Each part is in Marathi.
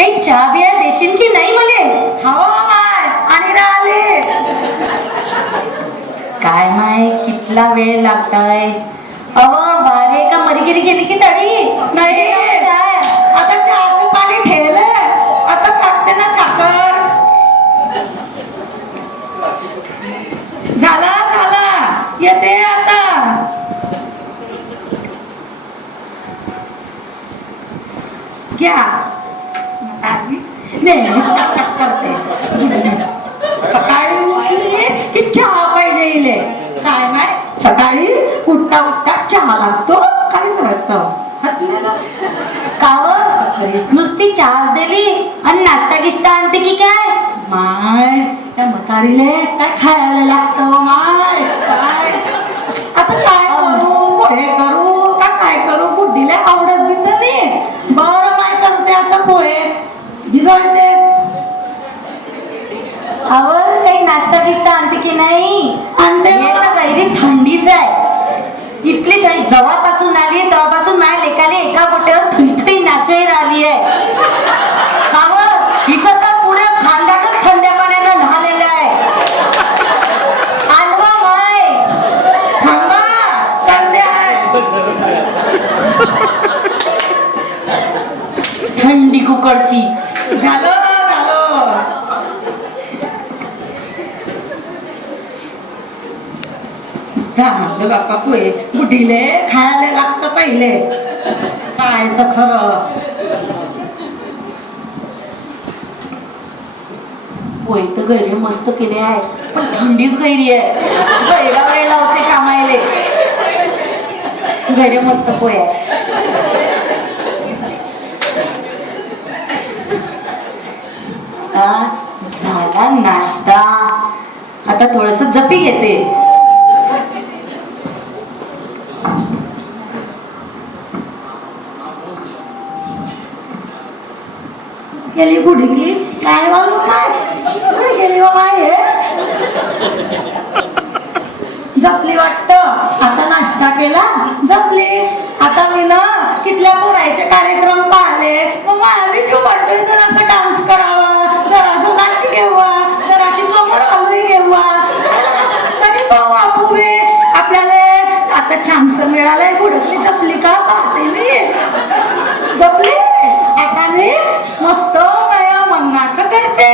काही चहा बिया देशील की नाही मले? हवा माय आणि राहिले काय माय कितला वेळ लागताय? अव बारे का मरीगिरी गेली की तडी नाही आता चहाचं पाणी ठेवलं आता टाकते ना साखर झाला येते आता घ्या करते सकाळी उठली की चहा पाहिजे इले काय नाही सकाळी उठता उठता चहा लागतो काय करतं काव नुसती चहा दिली आणि नाश्ता गिष्टा आणते की काय? माय त्या म्हातारीले काय खायला लागतं माय काय आता काय करू पोहे करू का काय करू बुद्धीला आवडत बी तर नाही बरं काय करते आता पोहे भिजवते आवर काही नाश्ता गिष्टा आणते की नाही? आणते गैरी थंडीच आहे इथली थंडी जवळपासून आली तेव्हापासून माझ्या लेकाले एका गोट्यावर थुई नाचही राहिली आहे. इथं तर पुऱ्या खांद्यातच थंड्या पाण्यानं न्हालेलं आहे. आणवा माय थांबा करते थंडी कुकडची झालं झालं बाप्पा पोहे बुढीले खायला लागतं पहिले काय तर खरं पोहे तर गैरी मस्त केले आहे पण थंडीच गैरी आहे. गैरा वेळेला होते कामायले गैरे मस्त पोहे आहे. झाला नाश्ता आता थोडस जपी घेते. गेली बुडीकली काय वालू काय कुठे गेली बाबा हे जपली वाटत आता नाश्ता केला जपली आता मी ना कितल्या पोरायचे कार्यक्रम पाहिले मग आम्ही जीव म्हणतोय जर असं डान्स करावा जरा असं नाची घेवा जर अशी कमर हलवी घेवा कधी पाहू आपुवे आपल्याला आता छानस मिळालंय बुडकली जपली का पाहते मी जपली आता मी मस्त माया मनाचं करते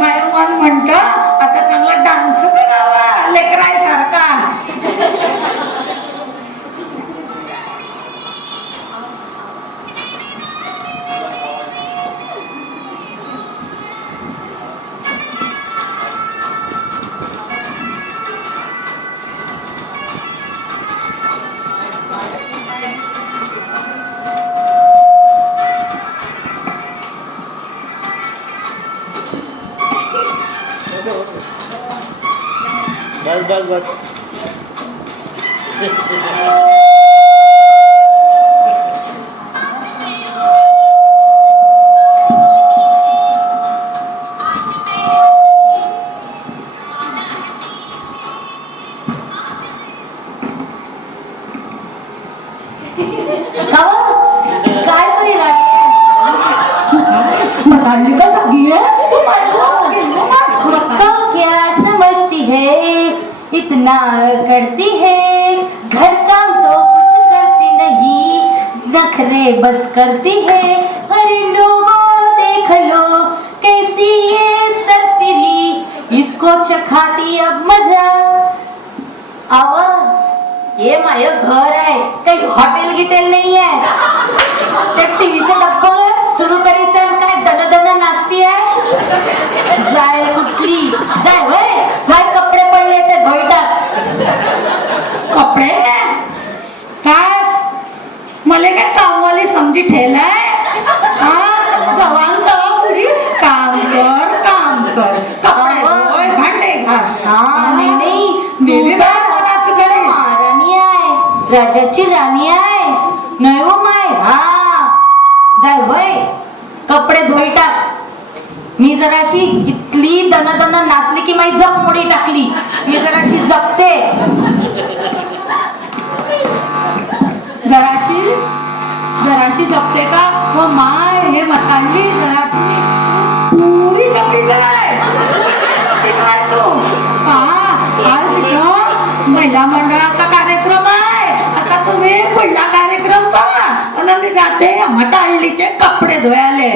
माया मन म्हणत आता चांगला डान्स करावा लेकराय सारखा बस काय तरी म्हणाली का जागी कम क्या समझती है इतना करती है घर काम तो कुछ करती नहीं नखरे बस करती है. अरे लोगों देख लो कैसी ये सरफिरी इसको चखाती अब मजा. आवाज ये माय घर आहे काही हॉटेल गिटेल नाही आहे. त्या टीव्हीचं डब्बं सुरू करीसन काय दन नाचती आहे. जाय कुठली जाय वय काय कपडे पडले ते धुई टाक. कपडे काय मला काय कामवाली समजी ठेलाय जवान तवा पुढी काम कर कपडे धुय, भांडे घास नाही देवी काय कोणाचं घरी राणी आहे राजाची राणी आहे नाही हो माय. जाय वय कपडे धुई टाक. मी जराशी इथली दन नाचली की माझी जप मोडी टाकली. मी जराशी जपते जराशी जपते का हो माय हे मतांनी जराशी काय तू आज इथं महिला मंडळाचा कार्यक्रम आहे. आता तुम्ही पुढला कार्यक्रम पहा आणि मी जाते हाताळलीचे कपडे धुयाले.